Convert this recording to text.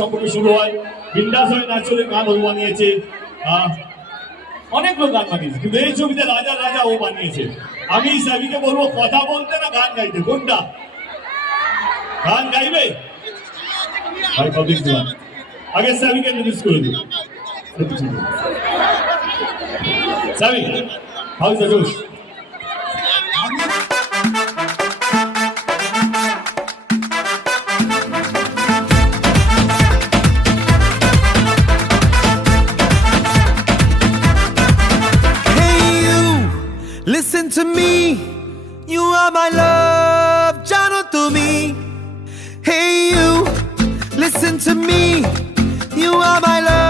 সম্পর্কে শুরু হয়, বিন্দাস হয়ে নাচলে গান ও বানিয়েছে, অনেক লোক গান বানিয়েছে, কিন্তু এই ছবিতে রাজা রাজা ও বানিয়েছে। আমি সাবিকে বলবো কথা বলতে না গান গাইতে, কোনটা গান গাইবে ভাই? পাবলিক গান আগে সাবিকে ইন্ট্রোডিউস করে দিই। সাবি, হাউ ইজ দ্য জোশ? Listen to me, you are my love, jano tumi. Hey you, listen to me, you are my love.